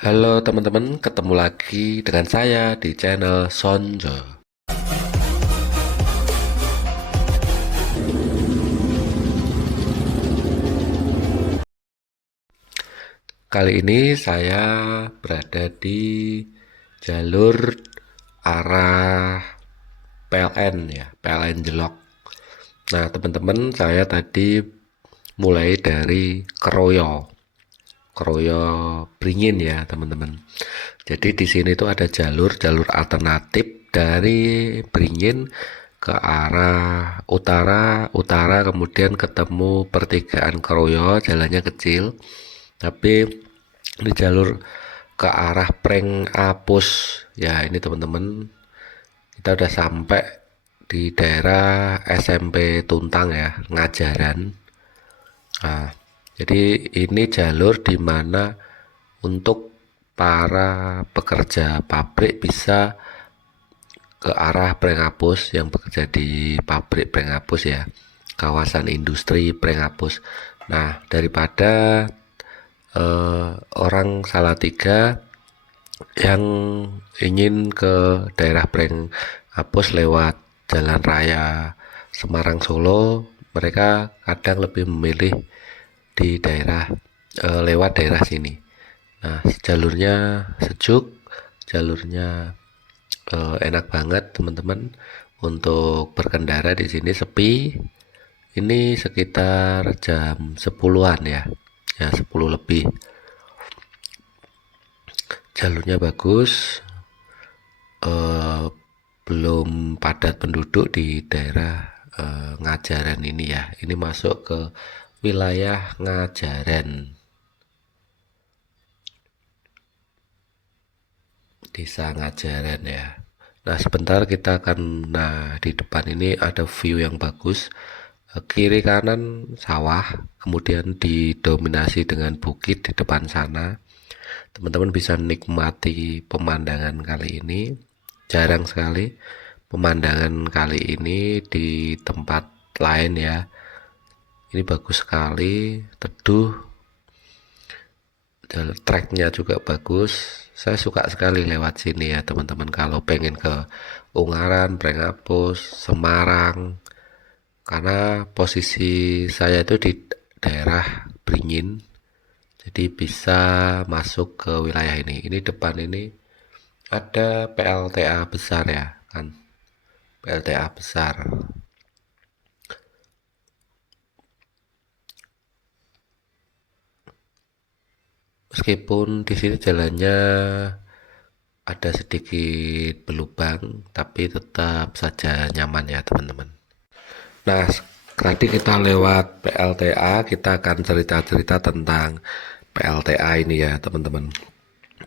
Halo teman-teman, ketemu lagi dengan saya di channel Sonjo. Kali ini saya berada di jalur arah PLN ya, PLN Jelok. Nah teman-teman, saya tadi mulai dari Keroyo, Keroyo Beringin ya teman-teman. Jadi di sini tuh ada jalur alternatif dari Beringin ke arah utara kemudian ketemu pertigaan Keroyo, jalannya kecil. Tapi ini jalur ke arah Preng Apus ya. Ini teman-teman, kita udah sampai di daerah SMP Tuntang ya, Ngajaran. Nah, jadi ini jalur dimana untuk para pekerja pabrik bisa ke arah Prengapus, yang bekerja di pabrik Prengapus ya, kawasan industri Prengapus. Nah, daripada orang Salatiga yang ingin ke daerah Prengapus lewat jalan raya Semarang Solo, mereka kadang lebih memilih di daerah lewat daerah sini. Nah, jalurnya sejuk, jalurnya enak banget teman-teman untuk berkendara. Di sini sepi. Ini sekitar jam 10-an ya. Ya, 10 lebih. Jalurnya bagus. Belum padat penduduk di daerah Ngajaran ini ya. Ini masuk ke wilayah Ngajaran, Desa Ngajaran ya. Nah, sebentar kita akan, nah di depan ini ada view yang bagus. Kiri kanan sawah, kemudian didominasi dengan bukit di depan sana. Teman-teman bisa nikmati pemandangan kali ini. Jarang sekali pemandangan kali ini di tempat lain ya. Ini bagus sekali, teduh, tracknya juga bagus. Saya suka sekali lewat sini ya teman-teman, kalau pengen ke Ungaran, Prengapus, Semarang, karena posisi saya itu di daerah Beringin, jadi bisa masuk ke wilayah ini. Ini depan ini ada PLTA besar ya kan, PLTA besar. Meskipun di sini jalannya ada sedikit berlubang, tapi tetap saja nyaman ya teman-teman. Nah, tadi kita lewat PLTA, kita akan cerita-cerita tentang PLTA ini ya teman-teman.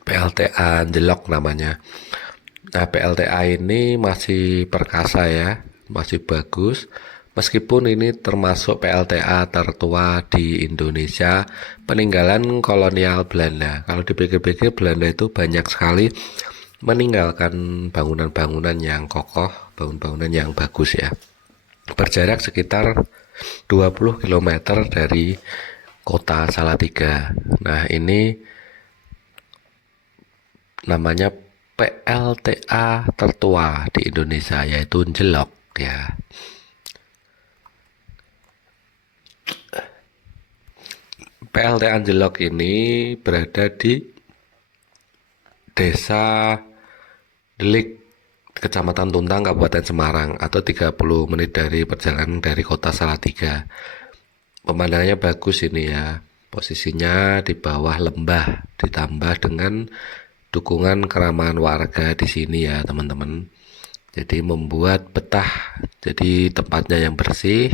PLTA Jelok namanya. Nah, PLTA ini masih perkasa ya, masih bagus. Meskipun ini termasuk PLTA tertua di Indonesia, peninggalan kolonial Belanda. Kalau dipikir-pikir, Belanda itu banyak sekali meninggalkan bangunan-bangunan yang kokoh, bangunan-bangunan yang bagus ya. Berjarak sekitar 20 km dari kota Salatiga. Nah, ini namanya PLTA tertua di Indonesia, yaitu Jelok ya. PLTA Jelok ini berada di Desa Delik, Kecamatan Tuntang, Kabupaten Semarang, atau 30 menit dari perjalanan dari kota Salatiga. Pemandangannya bagus ini ya. Posisinya di bawah lembah, ditambah dengan dukungan keramahan warga di sini ya teman-teman. Jadi membuat betah. Jadi tempatnya yang bersih,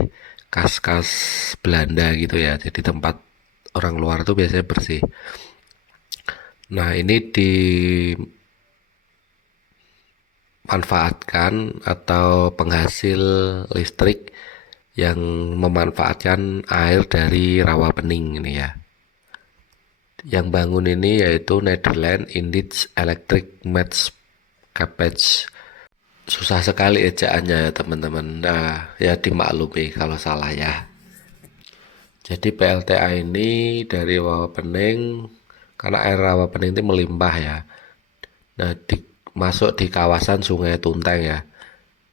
khas-khas Belanda gitu ya. Jadi tempat orang luar tuh biasanya bersih. Nah, ini dimanfaatkan atau penghasil listrik yang memanfaatkan air dari rawa pening ini ya. Yang bangun ini yaitu Netherlands Indisch Electric Maatschappij. Susah sekali ejaannya ya teman-teman. Nah, ya dimaklumi kalau salah ya. Jadi PLTA ini dari rawa pening karena air rawa pening itu melimpah ya. Nah, masuk di kawasan Sungai Tunteng ya,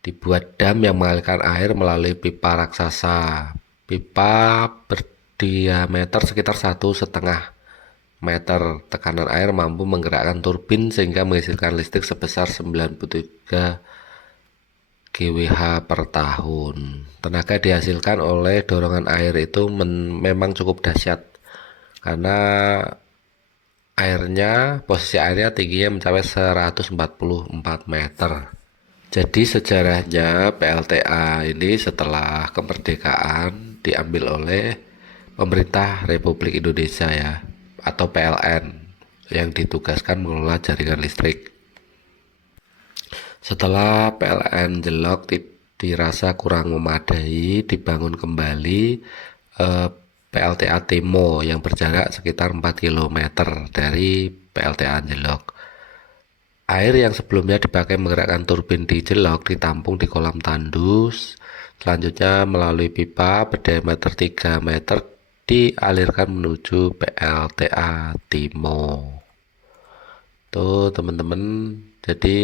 dibuat dam yang mengalirkan air melalui pipa raksasa. Pipa berdiameter sekitar 1,5 meter. Tekanan air mampu menggerakkan turbin sehingga menghasilkan listrik sebesar 93 GWh per tahun. Tenaga dihasilkan oleh dorongan air itu memang cukup dahsyat karena posisi airnya tingginya mencapai 144 meter. Jadi sejarahnya PLTA ini setelah kemerdekaan diambil oleh pemerintah Republik Indonesia ya, atau PLN, yang ditugaskan mengelola jaringan listrik. Setelah PLN Jelok dirasa kurang memadai, dibangun kembali PLTA Timo yang berjarak sekitar 4 km dari PLTA Jelok. Air yang sebelumnya dipakai menggerakkan turbin di Jelok ditampung di kolam tandus, selanjutnya melalui pipa berdiameter 3 meter dialirkan menuju PLTA Timo. Tuh teman-teman, jadi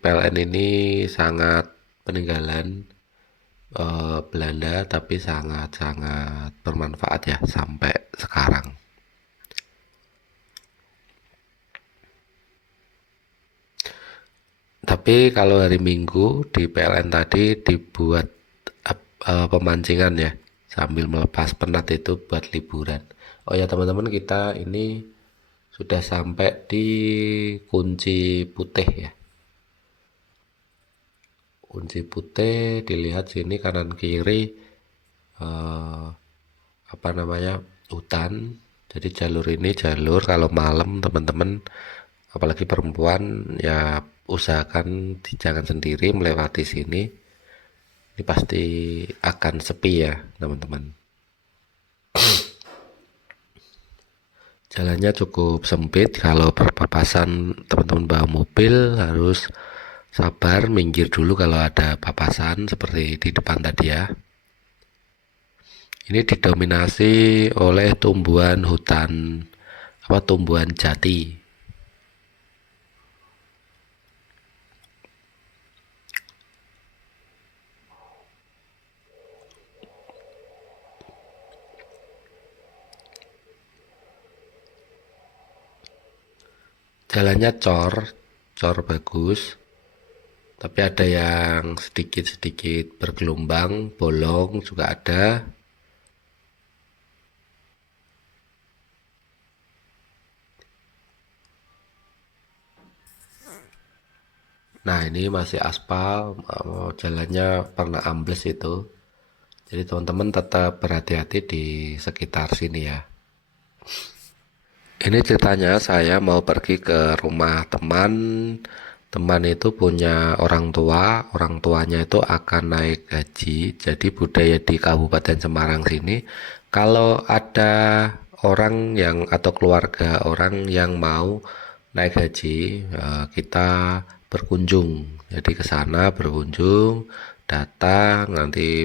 PLN ini sangat peninggalan Belanda, tapi sangat-sangat bermanfaat ya sampai sekarang. Tapi kalau hari Minggu di PLN tadi dibuat pemancingan ya, sambil melepas penat itu buat liburan. Oh ya teman-teman, kita ini sudah sampai di Kunci Putih ya. Kunci Putih dilihat sini kanan kiri hutan. Jadi jalur ini jalur kalau malam teman-teman, apalagi perempuan ya, usahakan jangan sendiri melewati sini. Ini pasti akan sepi ya teman-teman. Jalannya cukup sempit, kalau berpapasan teman-teman bawa mobil harus sabar, minggir dulu kalau ada papasan seperti di depan tadi ya. Ini didominasi oleh tumbuhan hutan, tumbuhan jati. Jalannya cor bagus, tapi ada yang sedikit-sedikit bergelombang, bolong juga ada. Nah ini masih aspal, jalannya pernah ambles itu. Jadi teman-teman tetap berhati-hati di sekitar sini ya. Ini ceritanya, saya mau pergi ke rumah teman. Teman itu punya orang tua, orang tuanya itu akan naik haji. Jadi budaya di Kabupaten Semarang sini, kalau ada orang yang atau keluarga orang yang mau naik haji, kita berkunjung. Jadi ke sana berkunjung, datang, nanti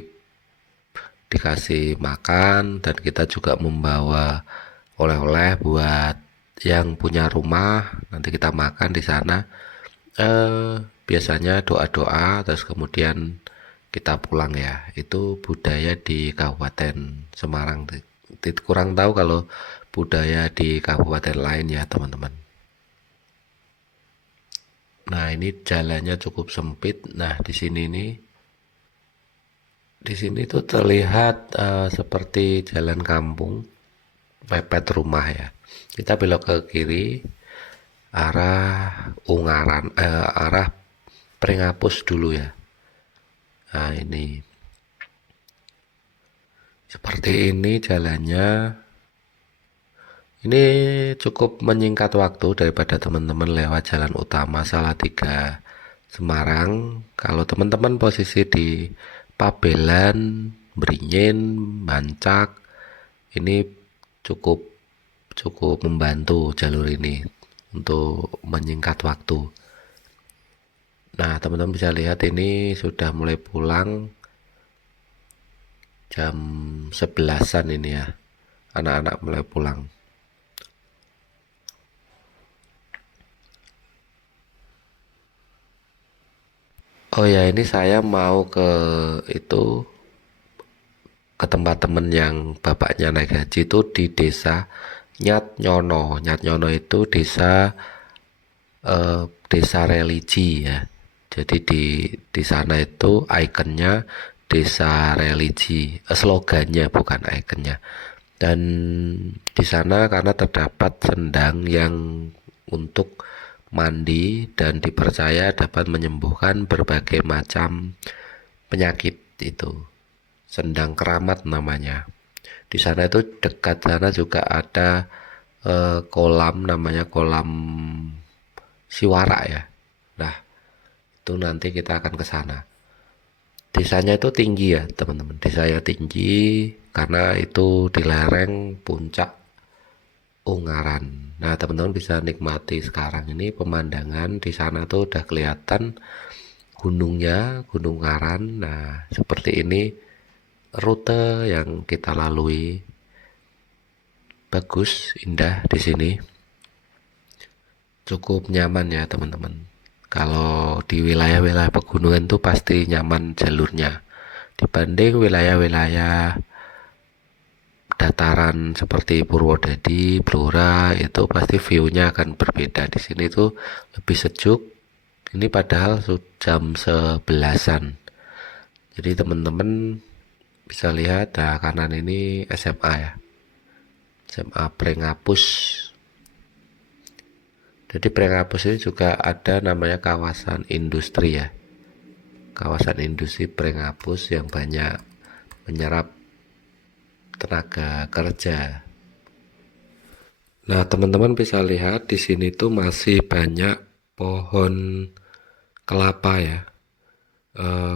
dikasih makan, dan kita juga membawa oleh-oleh buat yang punya rumah. Nanti kita makan di sana. Biasanya doa-doa terus kemudian kita pulang ya. Itu budaya di Kabupaten Semarang. Kurang tahu kalau budaya di kabupaten lain ya teman-teman. Nah ini jalannya cukup sempit. Nah di sini tuh terlihat seperti jalan kampung, mepet rumah ya. Kita belok ke kiri, arah Ungaran, arah Pringapus dulu ya. Nah ini seperti ini jalannya. Ini cukup menyingkat waktu daripada teman-teman lewat jalan utama Salatiga Semarang. Kalau teman-teman posisi di Pabelan, Beringin, Bancak, ini cukup membantu jalur ini untuk menyingkat waktu. Nah teman-teman bisa lihat ini sudah mulai pulang, jam 11-an ini ya, anak-anak mulai pulang. Oh ya, ini saya mau ke itu ke tempat temen yang bapaknya naik haji itu di desa Nyatnyono. Nyatnyono itu desa religi ya. Jadi di sana itu ikonnya desa religi, slogannya bukan ikonnya. Dan di sana karena terdapat sendang yang untuk mandi dan dipercaya dapat menyembuhkan berbagai macam penyakit itu. Sendang keramat namanya. Di sana itu dekat sana juga ada kolam namanya kolam Siwara ya. Nah, itu nanti kita akan ke sana. Desanya itu tinggi ya, teman-teman. Desanya tinggi karena itu di lereng puncak Ungaran. Nah, teman-teman bisa nikmati sekarang ini pemandangan di sana tuh udah kelihatan gunungnya, Gunung Ngaran. Nah, seperti ini rute yang kita lalui. Bagus, indah di sini. Cukup nyaman ya, teman-teman. Kalau di wilayah-wilayah pegunungan tuh pasti nyaman jalurnya dibanding wilayah-wilayah dataran seperti Purwodadi, Blora itu pasti view-nya akan berbeda. Di sini tuh lebih sejuk. Ini padahal jam 11-an. Jadi teman-teman bisa lihat, nah kanan ini SMA ya. SMA Prengapus. Jadi Prengapus ini juga ada namanya kawasan industri ya. Kawasan industri Prengapus yang banyak menyerap tenaga kerja. Nah, teman-teman bisa lihat di sini tuh masih banyak pohon kelapa ya.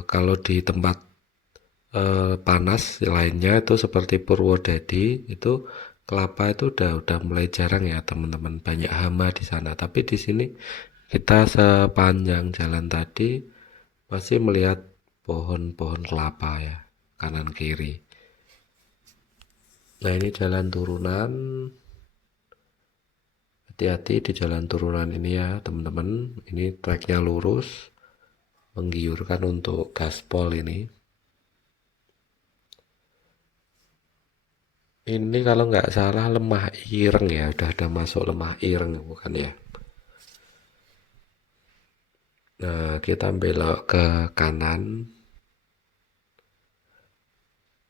Kalau di tempat panas lainnya itu seperti Purwodadi itu kelapa itu udah mulai jarang ya, teman-teman. Banyak hama di sana. Tapi di sini kita sepanjang jalan tadi masih melihat pohon-pohon kelapa ya, kanan kiri. Nah, ini jalan turunan. Hati-hati di jalan turunan ini ya, teman-teman. Ini treknya lurus, menggiurkan untuk gaspol ini. Ini kalau nggak salah Lemah Ireng ya, udah ada masuk Lemah Ireng bukan ya? Nah, kita belok ke kanan.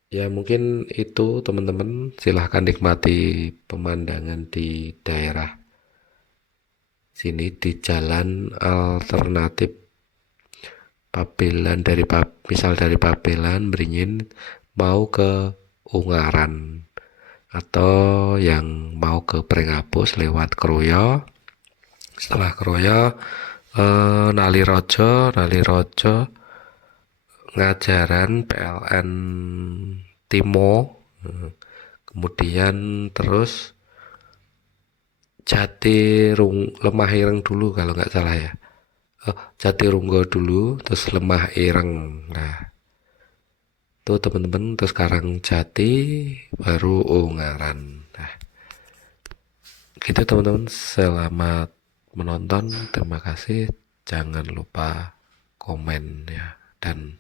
Ya mungkin itu teman-teman, silahkan nikmati pemandangan di daerah sini di jalan alternatif Pabelan misal dari Pabelan Beringin mau ke Ungaran atau yang mau ke Prengapus lewat Kroyo. Setelah Kroyo Nalirojo Ngajaran PLN Timo, kemudian terus Lemah Ireng dulu kalau nggak salah ya. Jatirunggo dulu terus Lemah Ireng. Nah, itu teman-teman terus sekarang Jati baru Ungaran. Nah, gitu teman-teman, selamat menonton, terima kasih, jangan lupa komen ya dan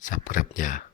subscribe-nya.